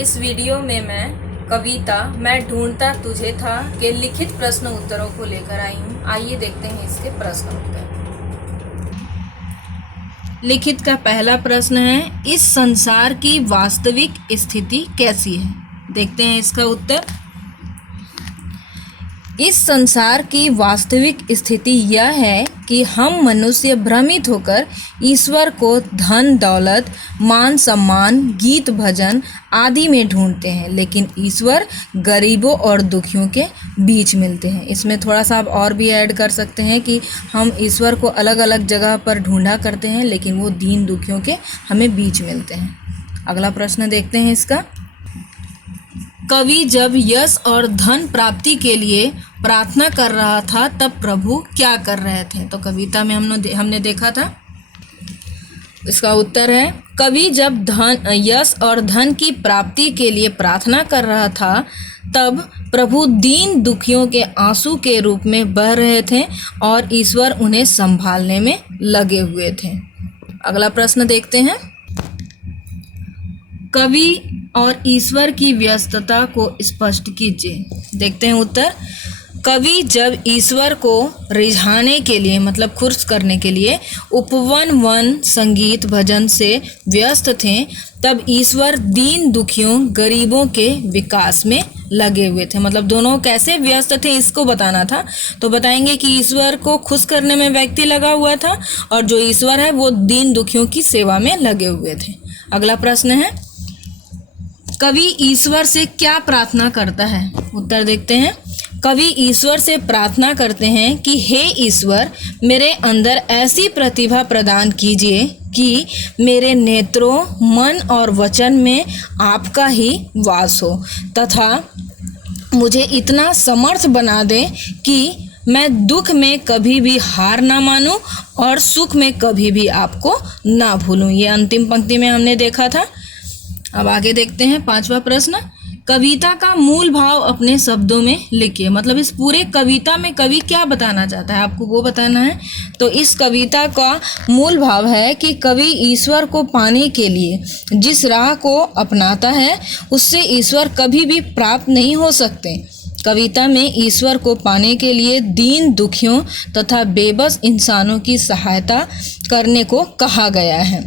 इस वीडियो में मैं कविता मैं ढूंढता तुझे था के लिखित प्रश्न उत्तरों को लेकर आई हूँ। आइए देखते हैं इसके प्रश्न उत्तर। लिखित का पहला प्रश्न है, इस संसार की वास्तविक स्थिति कैसी है? देखते हैं इसका उत्तर। इस संसार की वास्तविक स्थिति यह है कि हम मनुष्य भ्रमित होकर ईश्वर को धन दौलत, मान सम्मान, गीत भजन आदि में ढूंढते हैं, लेकिन ईश्वर गरीबों और दुखियों के बीच मिलते हैं। इसमें थोड़ा सा आप और भी ऐड कर सकते हैं कि हम ईश्वर को अलग अलग जगह पर ढूंढा करते हैं, लेकिन वो दीन दुखियों के हमें बीच मिलते हैं। अगला प्रश्न देखते हैं इसका। कवि जब यश और धन प्राप्ति के लिए प्रार्थना कर रहा था तब प्रभु क्या कर रहे थे? तो कविता में हमने देखा था। इसका उत्तर है, कवि जब यश और धन की प्राप्ति के लिए प्रार्थना कर रहा था तब प्रभु दीन दुखियों के आंसू के रूप में बह रहे थे और ईश्वर उन्हें संभालने में लगे हुए थे। अगला प्रश्न देखते हैं। कवि और ईश्वर की व्यस्तता को स्पष्ट कीजिए। देखते हैं उत्तर। कवि जब ईश्वर को रिझाने के लिए मतलब खुश करने के लिए उपवन, वन, संगीत, भजन से व्यस्त थे तब ईश्वर दीन दुखियों गरीबों के विकास में लगे हुए थे। मतलब दोनों कैसे व्यस्त थे इसको बताना था। तो बताएंगे कि ईश्वर को खुश करने में व्यक्ति लगा हुआ था और जो ईश्वर है वो दीन दुखियों की सेवा में लगे हुए थे। अगला प्रश्न है, कवि ईश्वर से क्या प्रार्थना करता है? उत्तर देखते हैं। कवि ईश्वर से प्रार्थना करते हैं कि हे ईश्वर, मेरे अंदर ऐसी प्रतिभा प्रदान कीजिए कि मेरे नेत्रों, मन और वचन में आपका ही वास हो तथा मुझे इतना समर्थ बना दें कि मैं दुख में कभी भी हार ना मानूं और सुख में कभी भी आपको ना भूलूं। ये अंतिम पंक्ति में हमने देखा था। अब आगे देखते हैं पांचवा प्रश्न। कविता का मूल भाव अपने शब्दों में लिखिए। मतलब इस पूरे कविता में कवि क्या बताना चाहता है आपको वो बताना है। तो इस कविता का मूल भाव है कि कवि ईश्वर को पाने के लिए जिस राह को अपनाता है उससे ईश्वर कभी भी प्राप्त नहीं हो सकते। कविता में ईश्वर को पाने के लिए दीन दुखियों तथा बेबस इंसानों की सहायता करने को कहा गया है।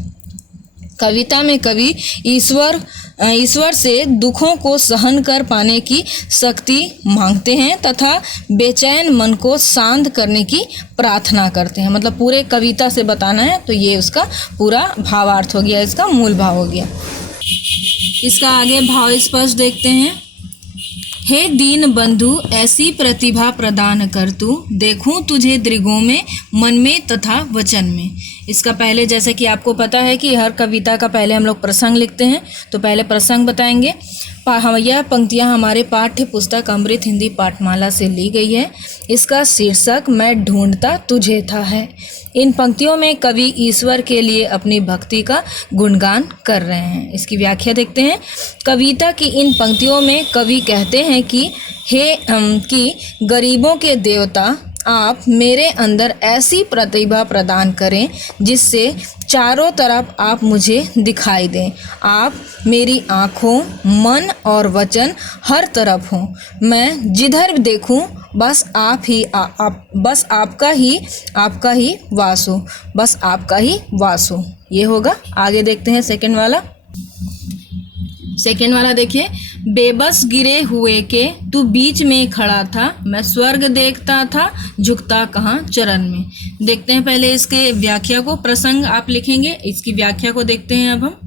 कविता में कवि ईश्वर से दुखों को सहन कर पाने की शक्ति मांगते हैं तथा बेचैन मन को शांत करने की प्रार्थना करते हैं। मतलब पूरे कविता से बताना है तो ये उसका पूरा भावार्थ हो गया, इसका मूल भाव हो गया। इसका आगे भाव स्पष्ट देखते हैं। हे दीन बंधु, ऐसी प्रतिभा प्रदान कर तू, देखूं तुझे दृगों में, मन में तथा वचन में। इसका पहले जैसे कि आपको पता है कि हर कविता का पहले हम लोग प्रसंग लिखते हैं, तो पहले प्रसंग बताएंगे। यह पंक्तियां हमारे पाठ्य पुस्तक अमृत हिंदी पाठमाला से ली गई है। इसका शीर्षक मैं ढूंढता तुझे था है। इन पंक्तियों में कवि ईश्वर के लिए अपनी भक्ति का गुणगान कर रहे हैं। इसकी व्याख्या देखते हैं। कविता की इन पंक्तियों में कवि कहते हैं कि गरीबों के देवता, आप मेरे अंदर ऐसी प्रतिभा प्रदान करें जिससे चारों तरफ आप मुझे दिखाई दें। आप मेरी आँखों, मन और वचन हर तरफ हों। मैं जिधर देखूं बस बस आपका ही वास हो, बस आपका ही वास हो। ये होगा। आगे देखते हैं सेकंड वाला देखिए। बेबस गिरे हुए के तू बीच में खड़ा था, मैं स्वर्ग देखता था झुकता कहाँ चरण में। देखते हैं पहले इसके व्याख्या को। प्रसंग आप लिखेंगे, इसकी व्याख्या को देखते हैं। अब हम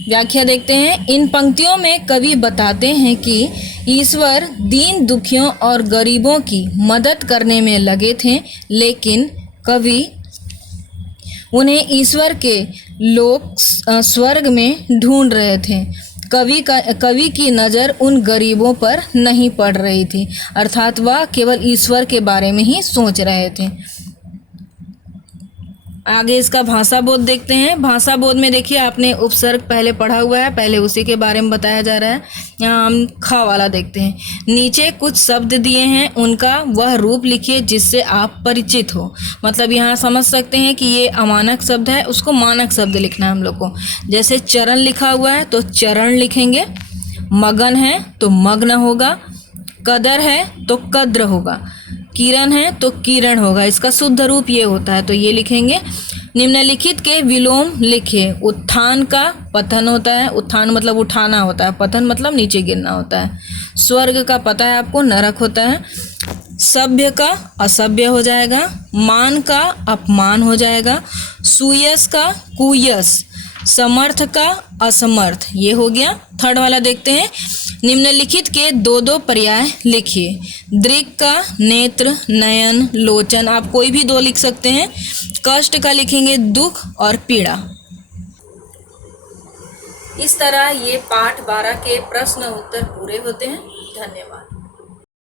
व्याख्या देखते हैं। इन पंक्तियों में कवि बताते हैं कि ईश्वर दीन दुखियों और गरीबों की मदद करने में लगे थे, लेकिन कवि उन्हें ईश्वर के लोक स्वर्ग में ढूंढ रहे थे। कवि की नज़र उन गरीबों पर नहीं पड़ रही थी, अर्थात वह केवल ईश्वर के बारे में ही सोच रहे थे। आगे इसका भाषा बोध देखते हैं। भाषा बोध में देखिए आपने उपसर्ग पहले पढ़ा हुआ है, पहले उसी के बारे में बताया जा रहा है। यहाँ हम खा वाला देखते हैं। नीचे कुछ शब्द दिए हैं, उनका वह रूप लिखिए जिससे आप परिचित हो। मतलब यहाँ समझ सकते हैं कि ये अमानक शब्द है, उसको मानक शब्द लिखना है हम लोग को। जैसे चरण लिखा हुआ है तो चरण लिखेंगे, मगन है तो मग्न होगा, कदर है तो कद्र होगा, किरण है तो किरण होगा। इसका शुद्ध रूप ये होता है, तो ये लिखेंगे। निम्नलिखित के विलोम लिखिए। उत्थान का पतन होता है, उत्थान मतलब उठाना होता है, पतन मतलब नीचे गिरना होता है। स्वर्ग का पता है आपको, नरक होता है। सभ्य का असभ्य हो जाएगा, मान का अपमान हो जाएगा, सुयस का कुयस, समर्थ का असमर्थ, ये हो गया। थर्ड वाला देखते हैं। निम्नलिखित के दो दो पर्याय लिखिए। दृक् का नेत्र, नयन, लोचन, आप कोई भी दो लिख सकते हैं। कष्ट का लिखेंगे दुख और पीड़ा। इस तरह ये पाठ 12 के प्रश्न उत्तर पूरे होते हैं। धन्यवाद।